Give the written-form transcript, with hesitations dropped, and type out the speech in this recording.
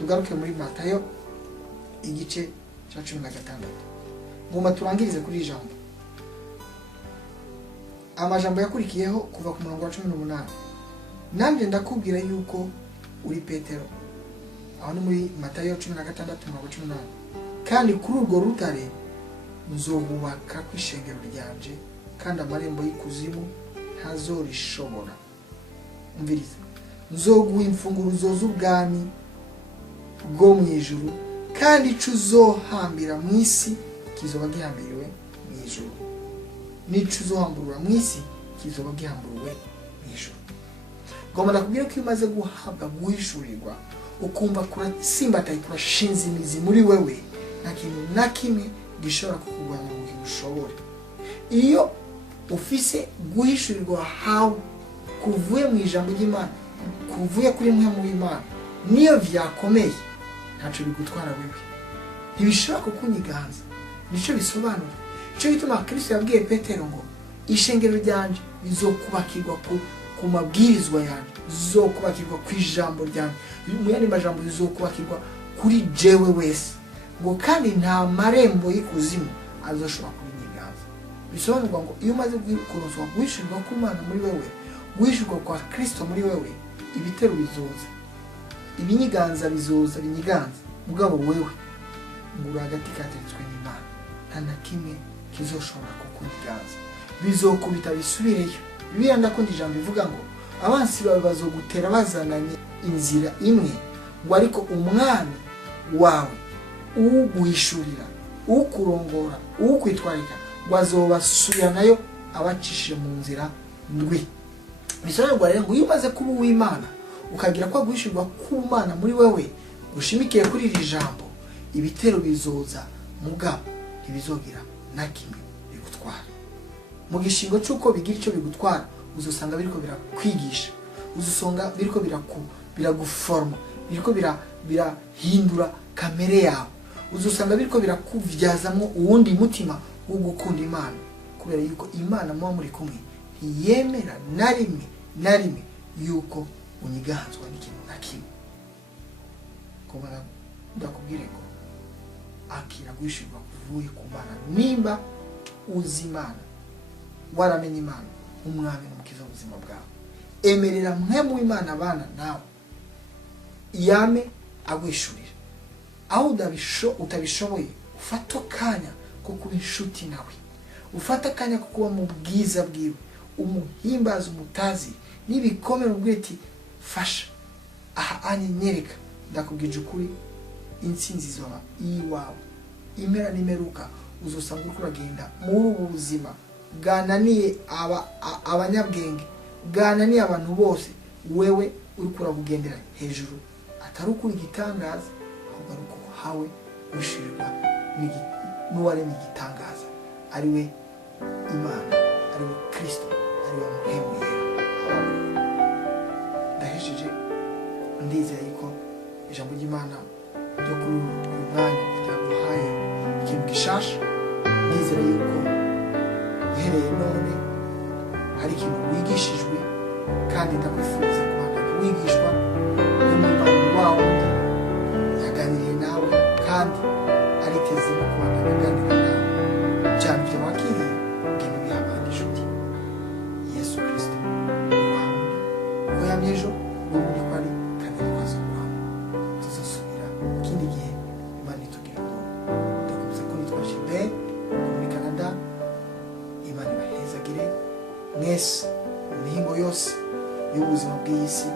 tugaruke muri Matayo igice cya 16 ngoma turangirize kuri ijambo amajambo yakurikiyeho kuva ku murongo wa 18 nanje ndakubwira yuko uri Petero aho ni muri Matayo 16 murongo 18 kandi kuri urwo rutare nzohubaka kwishengero ryanje kandi amarembo y'ikuzimu ntazorishobora umviriza nzoguha imfunguruzo z'ubwami bwo mu ijuru kandi ico uzohambira mu isi kizoba gihambiriwe mu ijuru n'ico uzohamburura mu isi kizoba gihamburiwe mu ijuru ngoma ndakubwira ko imaze guhabwa guhishurirwa ukumva kurasimbataye kurashinze imizi muri wewe nta kintu na kimwe gishobora kukugwanya ngo ushobore iyo ufise guhishurirwa hawe kuvuye mu ijambo ry'Imana kuvuye kuri mwe mu Imana niyo vyakomeye ntaco bigutwara wewe ntibishobora kukunyiganza nico bisobanura ico gituma Kristo yabwiye Petero ngo ishengero ryanje bizokubakirwa ku mabwirizwa yanjye bizokubakirwa ku ijambo ryanje mu yandi majambo bizokubakirwa kuri jewe wese ngo kandi nta marembo y'ikuzimu azoshobora kubinyiganza bisobanurwa ngo iyo umaze kuronswa guhishurirwa ku Mana muri wewe guhishurirwa kwa Kristo muri wewe ibitero bizoza ibinyiganza bizoza binyiganza mugabo wewe ngura hagati kateretswe n'Imana nta na kimwe kizoshobora kukunyiganza bizokubita bisubireyo bibiliya ndakunda ijambo bivuga ngo abansi bawe bazogutera bazananye inzira imwe ngo ariko umwami wawe uguhishurira ukurongora ukwitwarika wazobasuya nayo abacishije mu nzira ndwi bisobanurwa rero ngo iyo umaze kuba uw'Imana ukagira ko guhishurwa ku Mana muri wewe ushimikiye kuri iri jambo ibitero bizoza mugabo ntibizogira na kimwe bigutwara mu gishingo cy'uko bigira icyo bigutwara uzosanga biriko birakwigisha uzosanga biriko biraguforma biriko birahindura kamere yawe uzosanga biriko birakuvyazamo uwundi mutima wo gukunda Imana kubera yuko Imana muba muri kumwe ntiyemera na rimwe yuko unyiganzwa n'ikintu na kimwe kubona ndakubwire ngo akira guhishurwa kuvuye ku Mana nimba uzi Imana waramenye Imana umwami n'umukiza w'ubuzima bwawe emerera mwe mu Imana abana nawe yame agwishurira aho utabishoboye ufata akanya ko kuba inshuti nawe ufata akanya ko kuba mu bwiza bwiwe umuhimbaza umutazi nibikomera ubwire ati fasha aha anyereka ndakubwije ukuri intsinzi zoba iwawe impera n'imeruka uzosanga uko uragenda muri ubu buzima bwananiye abanyabwenge bwananiye abantu bose wewe uri kurabugendera hejuru atari ukuri igitangaza ahubwo ari uko hawe wishirirwa n'uwaremye igitangaza ari we Imana ari we Kristo ari we muhemu yera ndahesheje ndizeye yuko ijambo ry'Imana ryo kuri uyu mwanya ryaguhaye ikintu gishasha ndizeye yuko uhereye none hari ikintu wigishijwe kandi ndakwifuza kubandanya wigishwa n'Imana wawe yaganiriye nawe kandi ariteze no kubandanya aganira nawe cyane ibyo wakiriye ngene bihabana inshuti Yesu Kristo ko yamyejo n'ubundi ko ari kandi kwaza kwawe tuzasubira ikindi gihe Imana itugira ngo ndakubuza ko nitwa Gilbert muri Canada Imana ibahezagire mwese mu mihingo yose y'ubuzima bw'isi